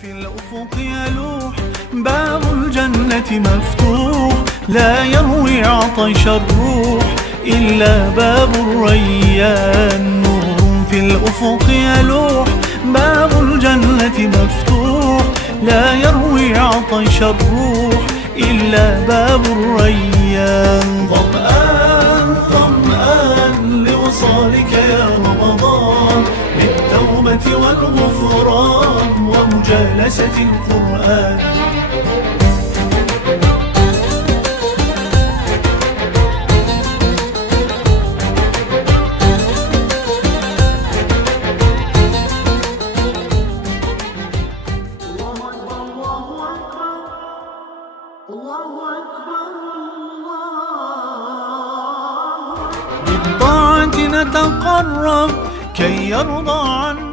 في الأفق يلوح باب الجنة مفتوح، لا يروي عطش الروح إلا باب الريان. نور في الأفق يلوح باب الجنة مفتوح، لا يروي عطش الروح إلا باب الريان. ظمآن ظمآن لوصالك يا رمضان، بالتوبة والغفران ومجالسة القرآن. بالطاعة نتقرب كي يرضى عنا